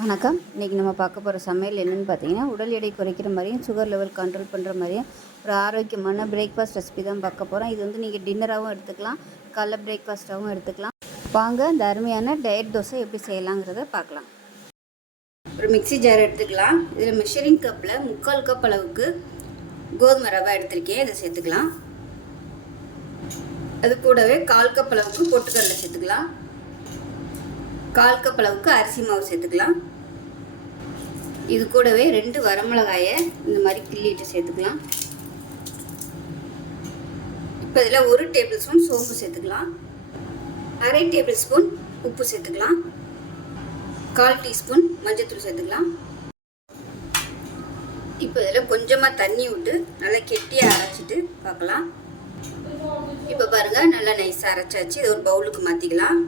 வணக்கம். இன்றைக்கி நம்ம பார்க்க போகிற சமையல் என்னென்னு பார்த்தீங்கன்னா உடல் எடை குறைக்கிற மாதிரியும் சுகர் லெவல் கண்ட்ரோல் பண்ணுற மாதிரியும் ஒரு ஆரோக்கியமான பிரேக்ஃபாஸ்ட் ரெசிபி தான் பார்க்க போகிறோம் இது வந்து நீங்கள் டின்னராகவும் எடுத்துக்கலாம் காலைல பிரேக்ஃபாஸ்ட்டாகவும் எடுத்துக்கலாம். வாங்க இந்த அருமையான டயட் தோசை எப்படி செய்யலாங்கிறத பார்க்கலாம். ஒரு மிக்ஸி ஜார் எடுத்துக்கலாம். இதில் மெஷரிங் கப்பில் முக்கால் கப் அளவுக்கு கோதுமை ரவை எடுத்திருக்கேன். இதை சேர்த்துக்கலாம். அது கூடவே கால் கப் அளவுக்கு பொட்டுக்கடலை சேர்த்துக்கலாம். கால் கப் அளவுக்கு அரிசி மாவு சேர்த்துக்கலாம். இது கூடவே ரெண்டு வரமிளகாயை இந்த மாதிரி கிள்ளிட்டு சேர்த்துக்கலாம். இப்போ இதில் ஒரு டேபிள் ஸ்பூன் சோம்பு சேர்த்துக்கலாம். அரை டேபிள் ஸ்பூன் உப்பு சேர்த்துக்கலாம். கால் டீஸ்பூன் மஞ்சத்தூள் சேர்த்துக்கலாம். இப்போ இதில் கொஞ்சமாக தண்ணி விட்டு நல்லா கெட்டியாக அரைச்சிட்டு பார்க்கலாம். இப்போ பாருங்கள் நல்லா நைஸாக அரைச்சாச்சு. இதை ஒரு பவுலுக்கு மாற்றிக்கலாம்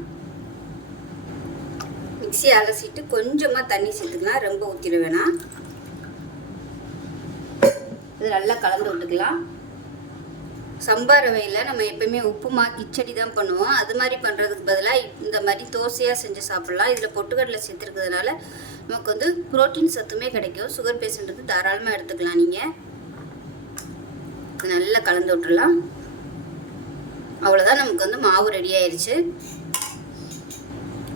மிக்ஸி அலசிட்டு கொஞ்சமாக தண்ணி சேர்த்துக்கலாம். ரொம்ப ஊற்றிட வேணாம். இது நல்லா கலந்து விட்டுக்கலாம். சம்பா ரவையில் நம்ம எப்பயுமே உப்புமா கிச்சடி தான் பண்ணுவோம். அது மாதிரி பண்ணுறதுக்கு பதிலாக இந்த மாதிரி தோசையாக செஞ்சு சாப்பிட்லாம். இதில் பொட்டுக்கடலை சேர்த்துருக்கிறதுனால நமக்கு வந்து புரோட்டீன் சத்துமே கிடைக்கும். சுகர் பேஷண்ட்டுக்கு தாராளமாக எடுத்துக்கலாம் நீங்கள் நல்லா கலந்து விட்டுறலாம். அவ்வளோதான் நமக்கு வந்து மாவு ரெடி ஆயிடுச்சு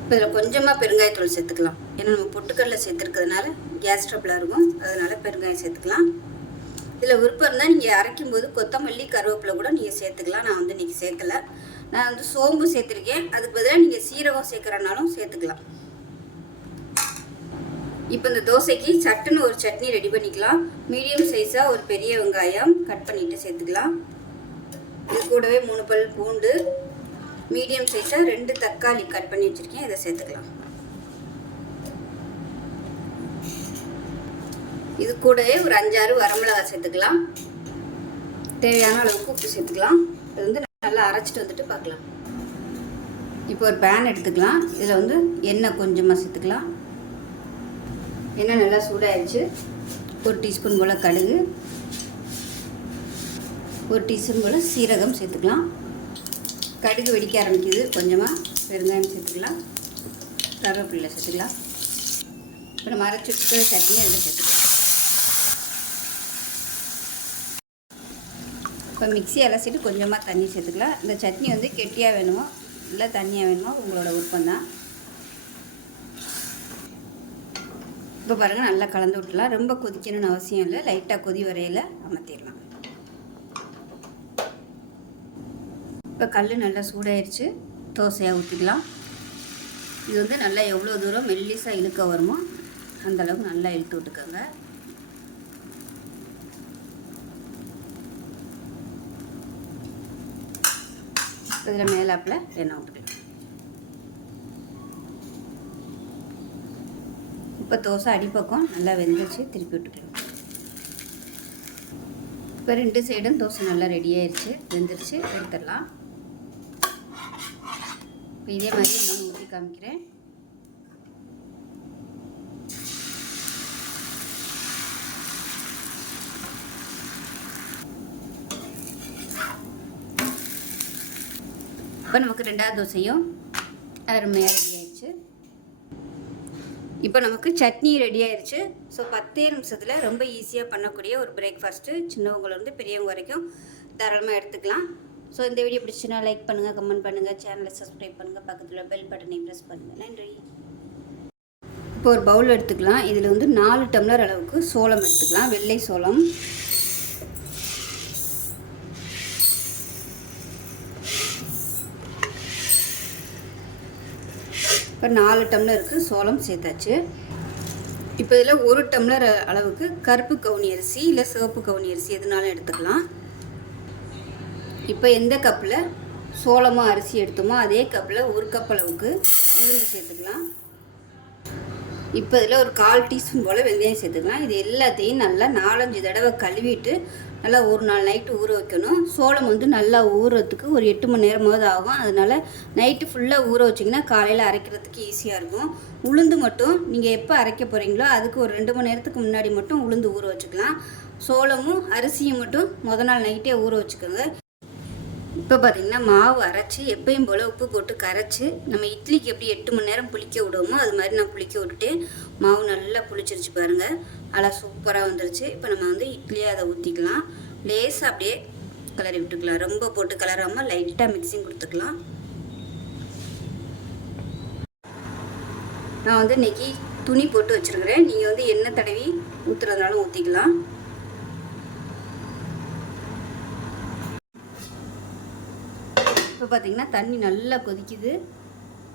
இப்போ இதில் கொஞ்சமாக பெருங்காயத்தூள் சேர்த்துக்கலாம். ஏன்னா நம்ம பொட்டுக்கடலை சேர்த்துருக்கிறதுனால கேஸ் ட்ரபிளாக இருக்கும். அதனால் பெருங்காயம் சேர்த்துக்கலாம். இதில் விருப்பம் இருந்தால் நீங்கள் அரைக்கும் போது கொத்தமல்லி கருவேப்பிலை கூட நீங்கள் சேர்த்துக்கலாம். நான் வந்து இன்றைக்கி சேர்க்கல. நான் வந்து சோம்பு சேர்த்துருக்கேன். அதுக்கு பதிலாக நீங்கள் சீரகம் சேர்க்குறனாலும் சேர்த்துக்கலாம். இப்போ இந்த தோசைக்கு சட்டுன்னு ஒரு சட்னி ரெடி பண்ணிக்கலாம். மீடியம் சைஸாக ஒரு பெரிய வெங்காயம் கட் பண்ணிவிட்டு சேர்த்துக்கலாம். இது கூடவே மூணு பல் பூண்டு மீடியம் சைஸாக ரெண்டு தக்காளி கட் பண்ணி வச்சுருக்கேன். இதை சேர்த்துக்கலாம். இது கூடவே ஒரு அஞ்சாறு வரமிளகா சேர்த்துக்கலாம். தேவையான அளவுக்கு உப்பு சேர்த்துக்கலாம். இது வந்து நல்லா அரைச்சிட்டு வந்துட்டு பார்க்கலாம். இப்போ ஒரு பேன் எடுத்துக்கலாம். இதில் வந்து எண்ணெய் கொஞ்சமாக சேர்த்துக்கலாம். எண்ணெய் நல்லா சூடாயிடுச்சு ஒரு டீஸ்பூன் போல் கடுகு. ஒரு டீஸ்பூன் போல் சீரகம் சேர்த்துக்கலாம். கடுகு வெடிக்க ஆரம்பிக்குது. கொஞ்சமாக பெருங்காயம் சேர்த்துக்கலாம். கருவேப்பிள்ளை சேர்த்துக்கலாம். அப்புறம் மறைச்சி வச்சுக்கிற சட்னி அதில் சேர்த்துக்கலாம். இப்போ மிக்சி அலசிட்டு கொஞ்சமாக தண்ணி சேர்த்துக்கலாம். இந்த சட்னி வந்து கெட்டியாக வேணுமோ இல்லை தண்ணியாக வேணுமோ உங்களோட விருப்பம்தான். இப்போ பாருங்கள் நல்லா கலந்து விட்டுலாம் ரொம்ப கொதிக்கணும்னு அவசியம் இல்லை. லைட்டாக கொதி வரையில் அமர்த்திடலாம். இப்போ கல் நல்லா சூடாயிருச்சு. தோசையாக ஊற்றிக்கலாம் இது வந்து நல்லா எவ்வளோ தூரம் மெல்லிசாக இழுக்க வருமோ அந்தளவுக்கு நல்லா இழுத்து விட்டுக்கோங்க. இதில் மேலாப்பில் எண்ணெய் விட்டுக்கலாம் இப்போ தோசை அடிப்பக்கம் நல்லா வெந்துச்சு திருப்பி விட்டுக்கலாம். இப்போ ரெண்டு சைடும் தோசை நல்லா ரெடி ஆயிடுச்சு வெந்துருச்சு எடுத்துடலாம். இப்போ இதே மாதிரி இன்னொன்று ஊற்றி காமிக்கிறேன். இப்போ நமக்கு ரெண்டாவது தோசையும் அருமையாக ரெடி ஆயிடுச்சு. இப்போ நமக்கு சட்னி ரெடி ஆயிடுச்சு. ஸோ பத்தே நிமிஷத்தில் ரொம்ப ஈஸியாக பண்ணக்கூடிய ஒரு பிரேக்ஃபாஸ்ட்டு சின்னவங்கலேருந்து பெரியவங்க வரைக்கும் தாராளமாக எடுத்துக்கலாம். ஸோ இந்த வீடியோ பிடிச்சுன்னா லைக் பண்ணுங்கள் கமெண்ட் பண்ணுங்கள் சேனலை சப்ஸ்கிரைப் பண்ணுங்கள் பக்கத்தில் பெல் பட்டனை ப்ரெஸ் பண்ணுங்கள் நன்றி. இப்போ ஒரு பவுல் எடுத்துக்கலாம். இதில் வந்து நாலு டம்ளர் அளவுக்கு சோளம் எடுத்துக்கலாம். வெள்ளை சோளம். இப்போ நாலு டம்ளருக்கு சோளம் சேர்த்தாச்சு. இப்போ இதில் ஒரு டம்ளர் அளவுக்கு கருப்பு கவுனி அரிசி இல்லை சிவப்பு கவுனி அரிசி எதுனாலும் எடுத்துக்கலாம். இப்போ எந்த கப்பில் சோளமாக அரிசி எடுத்தோமோ அதே கப்பில் ஒரு கப் அளவுக்கு உளுந்து சேர்த்துக்கலாம். இப்போ இதில் ஒரு கால் டீஸ்பூன் போல் வெந்தயம் சேர்த்துக்கலாம். இது எல்லாத்தையும் நல்லா நாலஞ்சு தடவை கழுவிட்டு நல்லா ஒரு நாள் நைட்டு ஊற வைக்கணும். சோளம் வந்து நல்லா ஊறுறதுக்கு ஒரு எட்டு மணி நேரமாவது ஆகும். அதனால் நைட்டு ஃபுல்லாக ஊற வச்சிங்கன்னா காலையில் அரைக்கிறதுக்கு ஈஸியாக இருக்கும். உளுந்து மட்டும் நீங்கள் எப்போ அரைக்க போகிறீங்களோ அதுக்கு ஒரு ரெண்டு மணி நேரத்துக்கு முன்னாடி மட்டும் உளுந்து ஊற வச்சுக்கலாம். சோளமும் அரிசியும் மட்டும் முத நாள் நைட்டே ஊற வச்சுக்கோங்க. இப்போ பார்த்தீங்கன்னா மாவு அரைச்சி எப்பயும் போல் உப்பு போட்டு கரைச்சி நம்ம இட்லிக்கு எப்படி எட்டு மணி நேரம் புளிக்க விடுவோமோ அது மாதிரி நான் புளிக்க விட்டுட்டு மாவு நல்லா புளிச்சிருச்சு பாருங்கள் நல்லா சூப்பராக வந்துருச்சு. இப்போ நம்ம வந்து இட்லியை அதை ஊற்றிக்கலாம் லேசாக அப்படியே கலரி விட்டுக்கலாம். ரொம்ப போட்டு கலராமல் லைட்டாக மிக்சிங் கொடுத்துக்கலாம். நான் வந்து இன்னைக்கு துணி போட்டு வச்சுருக்கிறேன். நீங்கள் வந்து எண்ணெய் தடவி ஊற்றுறதுனாலும் ஊற்றிக்கலாம் இப்போ பார்த்தீங்கன்னா தண்ணி நல்லா கொதிக்குது.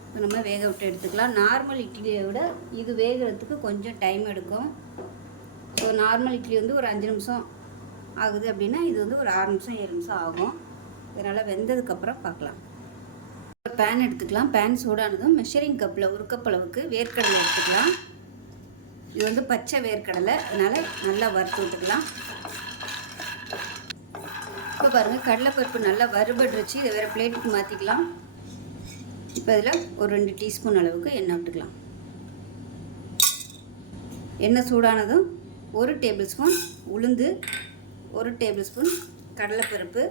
இப்போ நம்ம வேக விட்டு எடுத்துக்கலாம். நார்மல் இட்லியை விட இது வேகிறதுக்கு கொஞ்சம் டைம் எடுக்கும். ஸோ நார்மல் இட்லி வந்து ஒரு அஞ்சு நிமிஷம் ஆகுது அப்படின்னா இது வந்து ஒரு ஆறு நிமிஷம் ஏழு நிமிஷம் ஆகும். இதனால் வெந்ததுக்கப்புறம் பார்க்கலாம். ஒரு பேன் எடுத்துக்கலாம். பேன் சூடானதும் மெஷரிங் கப்பில் ஒரு கப் அளவுக்கு வேர்க்கடலை எடுத்துக்கலாம். இது வந்து பச்சை வேர்க்கடலை. அதனால் நல்லா வறுத்து விட்டுக்கலாம். இப்போ பாருங்கள் கடலைப்பருப்பு நல்லா வறுபட்டுருச்சு இதை வேறு பிளேட்டுக்கு மாற்றிக்கலாம் இப்போ இதில் ஒரு ரெண்டு டீஸ்பூன் அளவுக்கு எண்ணெய் விட்டுக்கலாம். எண்ணெய் சூடானதும் ஒரு டேபிள் ஸ்பூன் உளுந்து ஒரு டேபிள் ஸ்பூன் கடலைப்பருப்பு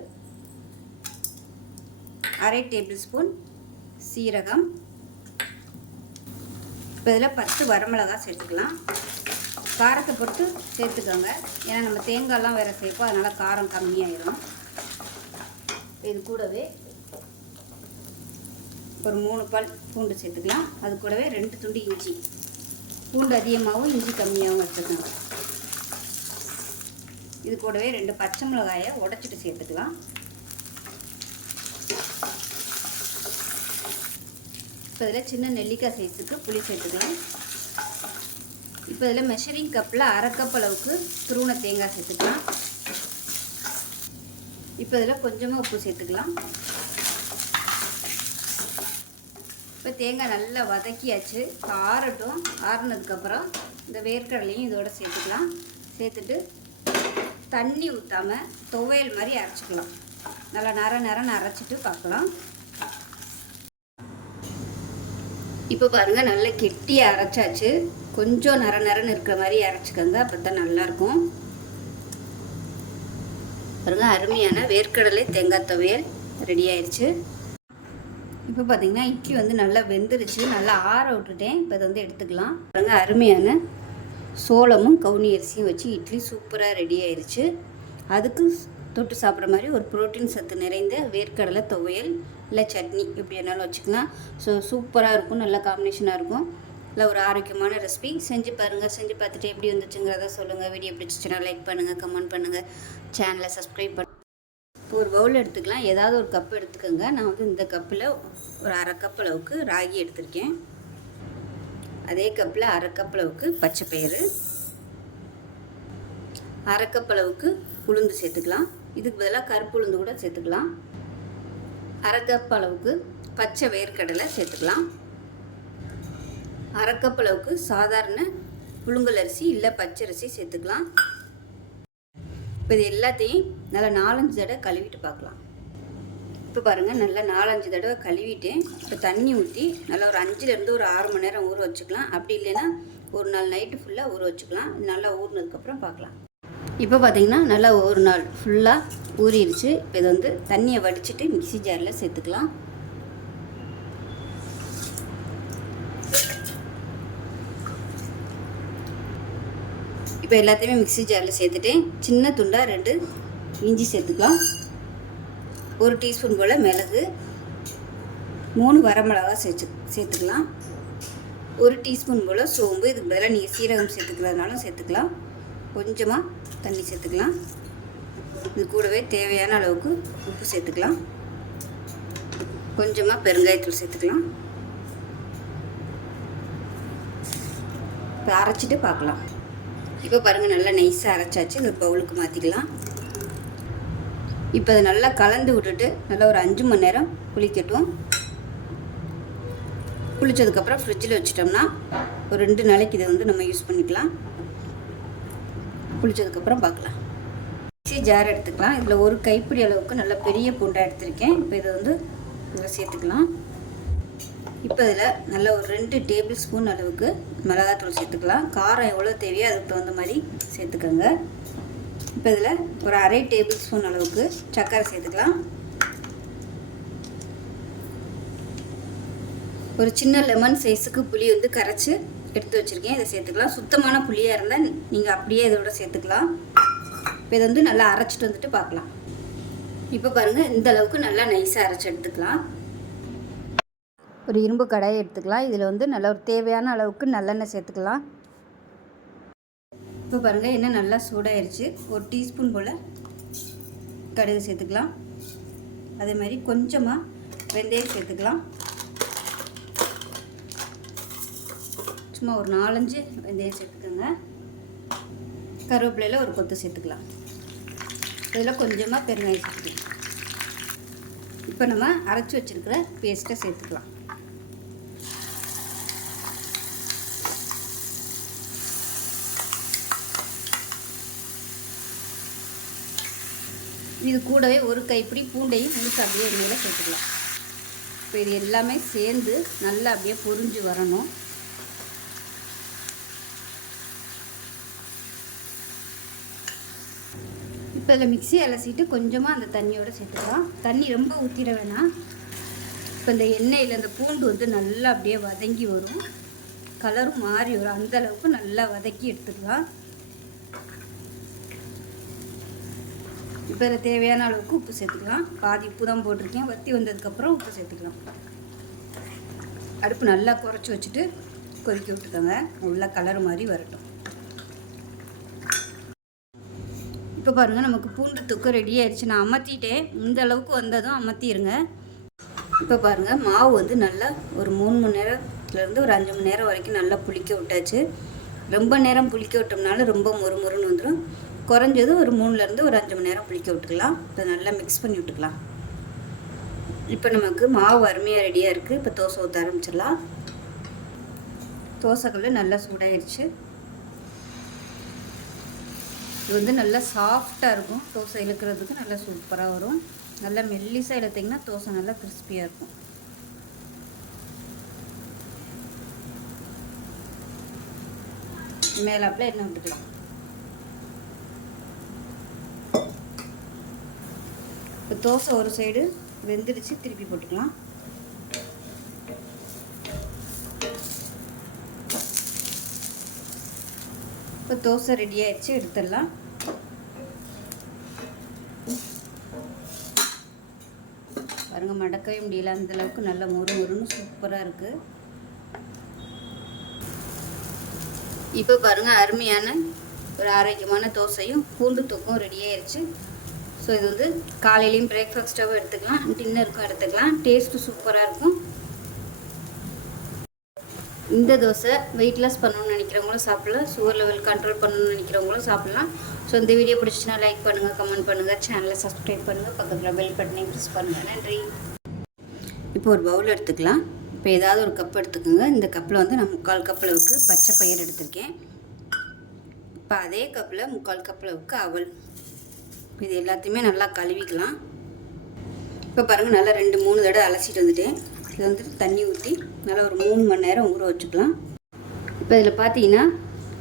அரை டேபிள் ஸ்பூன் சீரகம். இப்போ இதில் பத்து வரமிளகாய் சேர்த்துக்கலாம். காரத்தை பொறுத்து சேர்த்துக்கோங்க. ஏன்னா நம்ம தேங்காய்லாம் வேறு சேர்ப்போம் அதனால் காரம் கம்மியாயிடும் இது கூடவே ஒரு மூணு பல் பூண்டு சேர்த்துக்கலாம். அது கூடவே ரெண்டு துண்டு இஞ்சி. பூண்டு அதிகமாகவும் இஞ்சி கம்மியாகவும் வச்சுக்கோங்க இது கூடவே ரெண்டு பச்சை மிளகாயை உடச்சிட்டு சேர்த்துக்கலாம். இப்போ இதில் சின்ன நெல்லிக்காய் சைஸுக்கு புளி சேர்த்துக்கலாம். இப்போ இதில் மெஷரிங் கப்பில் அரை கப் அளவுக்கு துருவன தேங்காய் சேர்த்துக்கலாம். இப்போ இதில் கொஞ்சமாக உப்பு சேர்த்துக்கலாம். இப்போ தேங்காய் நல்லா வதக்கியாச்சு. ஆறட்டும். ஆறுனதுக்கப்புறம் இந்த வேர்க்கடலையும் இதோட சேர்த்துக்கலாம். சேர்த்துட்டு தண்ணி ஊற்றாமல் துவையல் மாதிரி அரைச்சிக்கலாம். நல்லா நர நரன்னு அரைச்சிட்டு பார்க்கலாம். இப்போ பாருங்கள் நல்லா கெட்டியாக அரைச்சாச்சு. கொஞ்சம் நர நரன்னு இருக்கிற மாதிரி அரைச்சிக்கோங்க. அப்போ தான் நல்லாயிருக்கும். பாருங்கள் அருமையான வேர்க்கடலை தேங்காய் துவையல் ரெடி ஆயிடுச்சு. இப்போ பார்த்தீங்கன்னா இட்லி வந்து நல்லா வெந்துருச்சு. நல்லா ஆற விட்டுட்டேன். இப்போ இதை வந்து எடுத்துக்கலாம். பாருங்க அருமையான சோளமும் கவுனி அரிசியும் வச்சு இட்லி சூப்பராக ரெடி ஆயிடுச்சு அதுக்கு தொட்டு சாப்பிட்ற மாதிரி ஒரு புரோட்டீன் சத்து நிறைந்த வேர்க்கடலை துவையல் இல்லை சட்னி எப்படி வேணாலும் வச்சுக்கலாம். ஸோ சூப்பராக இருக்கும். நல்ல காம்பினேஷனாக இருக்கும். இல்லை ஒரு ஆரோக்கியமான ரெசிபி செஞ்சு பாருங்கள் செஞ்சு பார்த்துட்டு எப்படி வந்துச்சுங்கிறத சொல்லுங்கள் வீடியோ பிடிச்சிச்சுன்னா லைக் பண்ணுங்கள் கமெண்ட் பண்ணுங்கள் சேனலை சப்ஸ்கிரைப் பண்ண. இப்போ ஒரு பவுல் எடுத்துக்கலாம். ஏதாவது ஒரு கப் எடுத்துக்கோங்க. நான் வந்து இந்த கப்பில் ஒரு அரை கப் அளவுக்கு ராகி எடுத்திருக்கேன். அதே கப்பில் அரை கப் அளவுக்கு பச்சை பயிறு. அரை கப் அளவுக்கு உளுந்து சேர்த்துக்கலாம். இதுக்கு பதிலாக கருப்பு உளுந்து கூட சேர்த்துக்கலாம். அரை கப் அளவுக்கு பச்சை வேர்க்கடலை சேர்த்துக்கலாம். அரை கப் அளவுக்கு சாதாரண புழுங்கல் அரிசி இல்லை பச்சரிசி சேர்த்துக்கலாம். இப்போ இது எல்லாத்தையும் நல்லா நாலஞ்சு தடவை கழுவிட்டு பார்க்கலாம். இப்போ பாருங்கள் நல்லா நாலஞ்சு தடவை கழுவிட்டேன் இப்போ தண்ணி ஊற்றி நல்லா ஒரு அஞ்சுலேருந்து ஒரு ஆறு மணி நேரம் ஊற வச்சுக்கலாம். அப்படி இல்லைன்னா ஒரு நாள் நைட்டு ஃபுல்லாக ஊற வச்சுக்கலாம். நல்லா ஊறினதுக்கப்புறம் பார்க்கலாம். இப்போ பார்த்தீங்கன்னா நல்லா ஒரு நாள் ஃபுல்லாக ஊறிடுச்சு. இப்போ இதை வந்து தண்ணியை வடிச்சிட்டு மிக்ஸி ஜாரில் சேர்த்துக்கலாம். இப்போ எல்லாத்தையுமே மிக்ஸி ஜாரில் சேர்த்துட்டேன் சின்ன துண்டாக ரெண்டு இஞ்சி சேர்த்துக்கலாம். ஒரு டீஸ்பூன் போல் மிளகு மூணு வரமிளகா சேர்த்து சேர்த்துக்கலாம். ஒரு டீஸ்பூன் போல் சோம்பு இதுக்கு பதிலாக நீங்கள் சீரகம் சேர்த்துக்கிறதுனாலும் சேர்த்துக்கலாம். கொஞ்சமாக தண்ணி சேர்த்துக்கலாம். இது கூடவே தேவையான அளவுக்கு உப்பு சேர்த்துக்கலாம். கொஞ்சமாக பெருங்காயத்தூள் சேர்த்துக்கலாம். இப்போ அரைச்சிட்டு பார்க்கலாம். இப்போ பாருங்கள் நல்லா நைஸாக அரைச்சாச்சு. இந்த பவுலுக்கு மாற்றிக்கலாம் இப்போ அதை நல்லா கலந்து விட்டுட்டு நல்லா ஒரு அஞ்சு மணி நேரம் புளிக்கட்டும். புளிச்சதுக்கப்புறம் ஃப்ரிட்ஜில் வச்சிட்டோம்னா ஒரு ரெண்டு நாளைக்கு இதை வந்து நம்ம யூஸ் பண்ணிக்கலாம். புளிச்சதுக்கப்புறம் பார்க்கலாம். மிக்சி ஜார் எடுத்துக்கலாம். இதில் ஒரு கைப்பிடி அளவுக்கு நல்ல பெரிய பூண்டாக எடுத்திருக்கேன். இப்போ இதை வந்து இதில் சேர்த்துக்கலாம். இப்போ இதில் நல்ல ஒரு ரெண்டு டேபிள் ஸ்பூன் அளவுக்கு மிளகாத்தூள் சேர்த்துக்கலாம். காரம் எவ்வளோ தேவையோ அதுக்கு தகுந்த மாதிரி சேர்த்துக்கோங்க. இப்போ இதில் ஒரு அரை டேபிள் ஸ்பூன் அளவுக்கு சர்க்கரை சேர்த்துக்கலாம். ஒரு சின்ன லெமன் சைஸுக்கு புளி வந்து கரைச்சி எடுத்து வச்சுருக்கேன். இதை சேர்த்துக்கலாம். சுத்தமான புளியாக இருந்தால் நீங்கள் அப்படியே இதோட சேர்த்துக்கலாம். இப்போ இதை வந்து நல்லா அரைச்சிட்டு வந்துட்டு பார்க்கலாம். இப்போ பாருங்கள் இந்த அளவுக்கு நல்லா நைஸாக அரைச்சி எடுத்துக்கலாம். ஒரு இரும்பு கடாயை எடுத்துக்கலாம். இதில் வந்து நல்ல ஒரு தேவையான அளவுக்கு நல்லெண்ணெய் சேர்த்துக்கலாம். இப்போ பாருங்கள் எண்ணெய் நல்லா சூடாயிருச்சு. ஒரு டீஸ்பூன் போல் கடுகு சேர்த்துக்கலாம். அதே மாதிரி கொஞ்சமாக வெந்தயம் சேர்த்துக்கலாம். சும்மா ஒரு நாலஞ்சு வெந்தயம் சேர்த்துக்கோங்க. கருவேப்பிலையில் ஒரு கொத்து சேர்த்துக்கலாம். இதில் கொஞ்சமாக பெருங்காயம் சேர்த்துக்கலாம். இப்போ நம்ம அரைச்சி வச்சுருக்கிற பேஸ்ட்டை சேர்த்துக்கலாம். இது கூடவே ஒரு கைப்பிடி பூண்டையும் முழுசு அப்படியே மேலே சேர்த்துக்கலாம். இப்போ இது எல்லாமே சேர்ந்து நல்லா அப்படியே பொரிஞ்சு வரணும். இப்போ இதில் மிக்சி அலசிட்டு கொஞ்சமாக அந்த தண்ணியோடு சேர்த்துக்கலாம். தண்ணி ரொம்ப ஊற்றிட வேணாம். இப்போ இந்த எண்ணெயில் இந்த பூண்டு வந்து நல்லா அப்படியே வதங்கி வரும். கலரும் மாறி வரும். அந்தளவுக்கு நல்லா வதக்கி எடுத்துக்கலாம். இப்போ தேவையான அளவுக்கு உப்பு சேர்த்துக்கலாம். பாதி உப்பு தான் போட்டிருக்கேன். வத்தி வந்ததுக்கப்புறம் உப்பு சேர்த்துக்கலாம். அடுப்பு நல்லா குறைச்சி வச்சுட்டு கொதிக்க விட்டுக்கோங்க. நல்லா கலர் மாதிரி வரட்டும். இப்போ பாருங்கள் நமக்கு பூண்டு தொக்கு ரெடி ஆயிடுச்சு. நான் அமர்த்திட்டேன் இந்த அளவுக்கு வந்ததும் அமர்த்திடுங்க இப்போ பாருங்கள் மாவு வந்து நல்லா ஒரு மூணு மணி நேரத்துலேருந்து ஒரு அஞ்சு மணி நேரம் வரைக்கும் நல்லா புளிக்க விட்டாச்சு. ரொம்ப நேரம் புளிக்க விட்டோம்னால ரொம்ப மொறுமொறுன்னு வந்துடும் குறைஞ்சது ஒரு மூணுலேருந்து ஒரு அஞ்சு மணி நேரம் புளிக்க விட்டுக்கலாம். இப்போ நல்லா மிக்ஸ் பண்ணி விட்டுக்கலாம். இப்போ நமக்கு மாவு அருமையாக ரெடியாக இருக்குது இப்போ தோசை ஊற்ற ஆரம்பிச்சிடலாம். தோசைக்கல் நல்லா சூடாயிருச்சு. இது வந்து நல்லா சாஃப்டாக இருக்கும். தோசை இழுக்கிறதுக்கு நல்லா சூப்பராக வரும். நல்லா மெல்லிசாக இழுத்திங்கன்னா தோசை நல்லா கிறிஸ்பியாக இருக்கும். மேலாப்பில் எண்ணெய் விட்டுக்கலாம். இப்போ தோசை ஒரு சைடு வெந்துடுச்சு திருப்பி போட்டுக்கலாம். இப்போ தோசை ரெடி ஆயிடுச்சு எடுத்துடலாம். பாருங்க மடக்கவே முடியல. அந்த அளவுக்கு நல்ல மொறு மொறுன்னு சூப்பராக இருக்குது இப்போ பாருங்க அருமையான ஒரு ஆரோக்கியமான தோசையும் பூண்டு தொக்கும் ரெடி ஆயிடுச்சு ஸோ இது வந்து காலையிலையும் பிரேக்ஃபாஸ்ட்டாகவும் எடுத்துக்கலாம். டின்னருக்கும் எடுத்துக்கலாம். டேஸ்ட்டு சூப்பராக இருக்கும். இந்த தோசை வெயிட் லாஸ் பண்ணணும்னு நினைக்கிறவங்களும் சாப்பிடலாம். சுகர் லெவல் கண்ட்ரோல் பண்ணணும்னு நினைக்கிறவங்களும் சாப்பிட்லாம். ஸோ இந்த வீடியோ பிடிச்சிச்சுன்னா லைக் பண்ணுங்கள் கமெண்ட் பண்ணுங்கள் சேனலை சப்ஸ்கிரைப் பண்ணுங்கள் பக்கத்தில் பெல் பட்டனையும் ப்ரெஸ் பண்ணுங்கள் நன்றி. இப்போ ஒரு பவுல் எடுத்துக்கலாம். இப்போ ஏதாவது ஒரு கப் எடுத்துக்கோங்க. இந்த கப்பில் வந்து நான் முக்கால் கப் அளவுக்கு பச்சை பயிர் எடுத்திருக்கேன். இப்போ அதே கப்பில் முக்கால் கப் அளவுக்கு அவல். இது எல்லாத்தையுமே நல்லா கழுவிக்கலாம். இப்போ பாருங்கள் நல்லா ரெண்டு மூணு தடவை அலசிட்டு வந்துட்டேன். இதை வந்து தண்ணி ஊற்றி நல்லா ஒரு மூணு மணி நேரம் ஊற வச்சுக்கலாம். இப்போ இதில் பார்த்தீங்கன்னா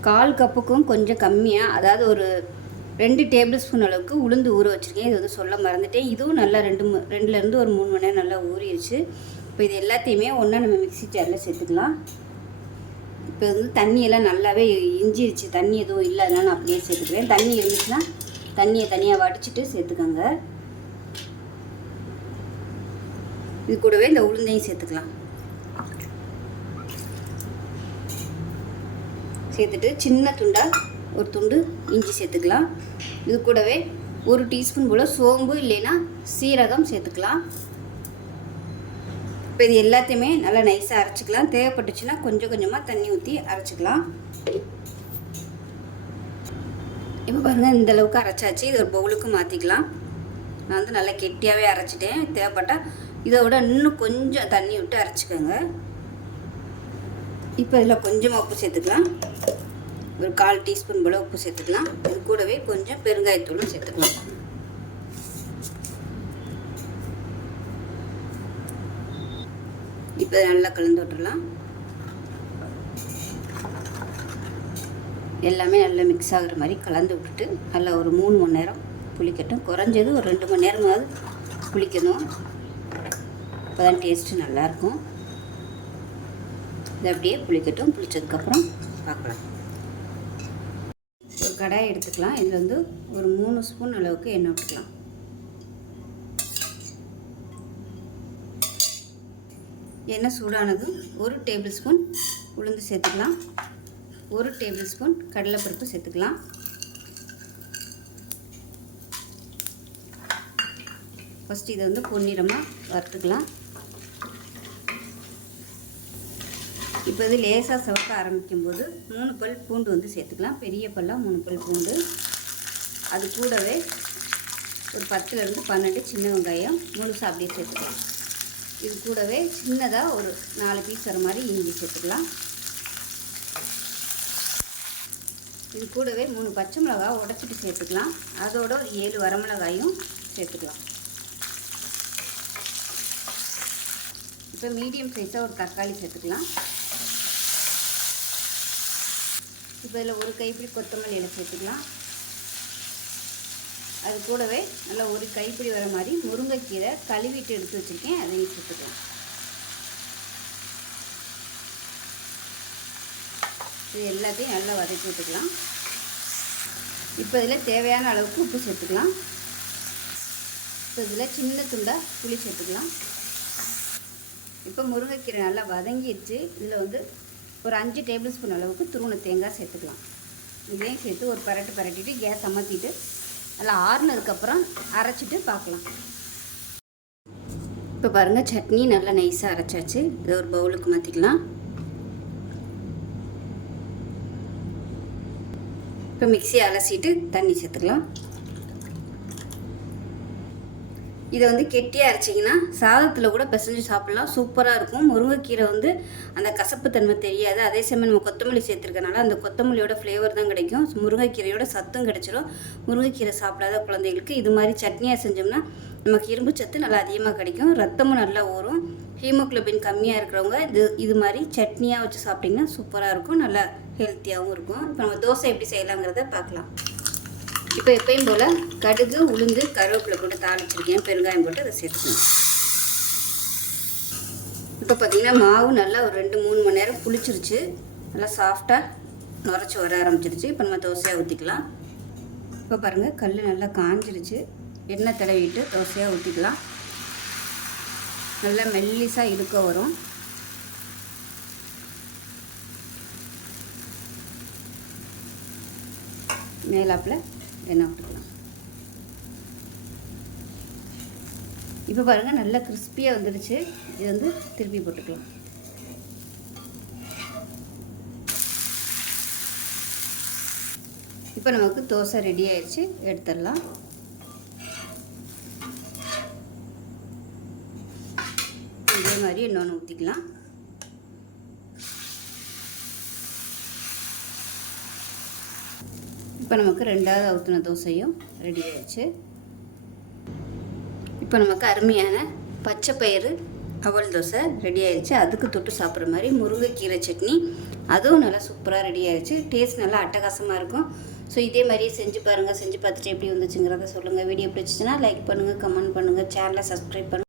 கால் கப்புக்கும் கொஞ்சம் கம்மியாக அதாவது ஒரு ரெண்டு டேபிள் ஸ்பூன் அளவுக்கு உளுந்து ஊற வச்சுருக்கேன். இது வந்து சொல்ல மறந்துட்டேன். இதுவும் நல்லா ரெண்டு ரெண்டுலேருந்து ஒரு மூணு மணி நேரம் நல்லா ஊறிடுச்சு இப்போ இது எல்லாத்தையுமே ஒன்றா நம்ம மிக்ஸி ஜாரில் சேர்த்துக்கலாம். இப்போ வந்து தண்ணியெல்லாம் நல்லாவே இஞ்சிருச்சு. தண்ணி எதுவும் இல்லை அதனால் நான் அப்படியே சேர்த்துக்கிறேன். தண்ணி இருந்துச்சுன்னா தண்ணியை தனியாக வடிச்சிட்டு சேர்த்துக்கோங்க. இது கூடவே இந்த உளுந்தையும் சேர்த்துக்கலாம். சேர்த்துட்டு சின்ன துண்டாக ஒரு துண்டு இஞ்சி சேர்த்துக்கலாம். இது கூடவே ஒரு டீஸ்பூன் போல் சோம்பு இல்லைன்னா சீரகம் சேர்த்துக்கலாம். இப்போ இது எல்லாத்தையுமே நல்லா நைஸாக அரைச்சிக்கலாம். தேவைப்பட்டுச்சுன்னா கொஞ்சம் கொஞ்சமாக தண்ணி ஊற்றி அரைச்சிக்கலாம். இப்போ பாருங்கள் இந்தளவுக்கு அரைச்சாச்சு. இது ஒரு பவுலுக்கு மாற்றிக்கலாம் நான் வந்து நல்லா கெட்டியாகவே அரைச்சிட்டேன். தேவைப்பட்டால் இதை விட இன்னும் கொஞ்சம் தண்ணி விட்டு அரைச்சிக்கோங்க. இப்போ இதில் கொஞ்சமாக உப்பு சேர்த்துக்கலாம். ஒரு கால் டீஸ்பூன் போல் உப்பு சேர்த்துக்கலாம். இது கூடவே கொஞ்சம் பெருங்காயத்தூளும் சேர்த்துக்கலாம். இப்போ நல்லா கலந்து விட்டுடலாம். எல்லாமே நல்லா மிக்ஸ் ஆகுற மாதிரி கலந்து விட்டுட்டு நல்லா ஒரு மூணு மணி நேரம் புளிக்கட்டும். குறைஞ்சது ஒரு ரெண்டு மணி நேரமாவது புளிக்கணும். அப்போ தான் டேஸ்ட்டு நல்லாயிருக்கும் இது அப்படியே புளிக்கட்டும். புளிச்சதுக்கப்புறம் பார்க்கலாம். ஒரு கடாயை எடுத்துக்கலாம். இதில் வந்து ஒரு மூணு ஸ்பூன் அளவுக்கு எண்ணெய் விட்டுக்கலாம் எண்ணெய் சூடானதும் ஒரு டேபிள் ஸ்பூன் உளுந்து சேர்த்துக்கலாம். ஒரு டேபிள் ஸ்பூன் கடலைப்பருப்பு சேர்த்துக்கலாம். ஃபஸ்ட்டு இதை வந்து பொன்னிறமாக வறுத்துக்கலாம். இப்போ இது லேசாக சிவக்க ஆரம்பிக்கும் போது மூணு பல் பூண்டு வந்து சேர்த்துக்கலாம். பெரிய பல்லாக மூணு பல் பூண்டு. அது கூடவே ஒரு பத்துலேருந்து பன்னெண்டு சின்ன வெங்காயம் முழுசாக அப்படியே சேர்த்துக்கலாம். இது கூடவே சின்னதாக ஒரு நாலு பீஸ் வர மாதிரி இஞ்சி சேர்த்துக்கலாம். இது கூடவே மூணு பச்சை மிளகா உடச்சிட்டு சேர்த்துக்கலாம். அதோட ஒரு ஏழு வரமிளகாயும் சேர்த்துக்கலாம். இப்போ மீடியம் சைஸாக ஒரு தக்காளி சேர்த்துக்கலாம். இப்போ இதில் ஒரு கைப்பிடி கொத்தமல்லி இலை சேர்த்துக்கலாம். அது கூடவே நல்லா ஒரு கைப்பிடி வர மாதிரி முருங்கைக்கீரை கழுவிட்டு எடுத்து வச்சுருக்கேன். அதையும் சேர்த்துக்கலாம். இது எல்லாத்தையும் நல்லா வதக்கி விட்டுக்கலாம். இப்போ இதில் தேவையான அளவுக்கு உப்பு சேர்த்துக்கலாம். இப்போ இதில் சின்ன துண்டாக புளி சேர்த்துக்கலாம். இப்போ முருங்கைக்கீரை நல்லா வதங்கிடுச்சு. இதில் வந்து ஒரு அஞ்சு டேபிள் ஸ்பூன் அளவுக்கு துருவன தேங்காய் சேர்த்துக்கலாம். இதையும் சேர்த்து ஒரு பரட்டு பரட்டிட்டு கேஸ் அமர்த்திட்டு நல்லா ஆறுனதுக்கப்புறம் அரைச்சிட்டு பார்க்கலாம். இப்போ பாருங்கள் சட்னி நல்லா நைஸாக அரைச்சாச்சு. இதை ஒரு பவுலுக்கு மாற்றிக்கலாம் இப்போ மிக்சியை அலசிட்டு தண்ணி சேர்த்துக்கலாம். இதை வந்து கெட்டியாக அரைச்சிங்கன்னா சாதத்தில் கூட பிசைஞ்சு சாப்பிட்லாம். சூப்பராக இருக்கும். முருங்கைக்கீரை வந்து அந்த கசப்பு தன்மை தெரியாது. அதே சமயம் நம்ம கொத்தமல்லி சேர்த்துருக்கனால அந்த கொத்தமல்லியோட ஃப்ளேவர் தான் கிடைக்கும். முருங்கைக்கீரையோட சத்தும் கிடைச்சிரும். முருங்கைக்கீரை சாப்பிடாத குழந்தைகளுக்கு இது மாதிரி சட்னியாக செஞ்சோம்னா நமக்கு இரும்பு சத்து நல்லா அதிகமாக கிடைக்கும். ரத்தமும் நல்லா ஊறும். ஹீமோக்ளோபின் கம்மியாக இருக்கிறவங்க இது இது மாதிரி சட்னியாக வச்சு சாப்பிட்டிங்கன்னா சூப்பராக இருக்கும். நல்லா ஹெல்த்தியாகவும் இருக்கும். இப்போ நம்ம தோசை எப்படி செய்யலாங்கிறத பார்க்கலாம். இப்போ எப்பயும் போல் கடுகு உளுந்து கருவேப்பிலை போட்டு தாளிச்சிருக்கேன். பெருங்காயம் போட்டு அதை சேர்த்துக்கணும். இப்போ பார்த்தீங்கன்னா மாவு நல்லா ஒரு ரெண்டு மூணு மணி நேரம் புளிச்சிருச்சு. நல்லா சாஃப்டாக நுரைச்சி வர ஆரம்பிச்சிருச்சு. இப்போ நம்ம தோசையாக ஊற்றிக்கலாம் இப்போ பாருங்கள் கல் நல்லா காஞ்சிருச்சு. எண்ணெய் தடவிட்டு தோசையாக ஊற்றிக்கலாம் நல்லா மெல்லிசாக இழுக்க வரும். மேலாப்பில் எண்ணெய் விட்டுக்கலாம் இப்போ பாருங்கள் நல்லா கிறிஸ்பியாக வந்துடுச்சு இது வந்து திருப்பி போட்டுக்கலாம். இப்போ நமக்கு தோசை ரெடி ஆயிடுச்சு எடுத்துடலாம். இதே மாதிரி இன்னொன்று ஊற்றிக்கலாம் இப்போ நமக்கு ரெண்டாவது ஊற்றின தோசையும் ரெடி ஆயிடுச்சு. இப்போ நமக்கு அருமையான பச்சை பயிறு அவல் தோசை ரெடி ஆயிடுச்சு. அதுக்கு தொட்டு சாப்பிட்ற மாதிரி முருங்கைக்கீரை சட்னி அதுவும் நல்லா சூப்பராக ரெடி ஆயிடுச்சு. டேஸ்ட் நல்லா அட்டகாசமாக இருக்கும். ஸோ இதே மாதிரியே செஞ்சு பாருங்கள் செஞ்சு பார்த்துட்டு எப்படி வந்துச்சுங்கிறத சொல்லுங்கள் வீடியோ பிடிச்சிச்சின்னா லைக் பண்ணுங்கள் கமெண்ட் பண்ணுங்கள் சேனலை சப்ஸ்கிரைப் பண்ணுங்கள்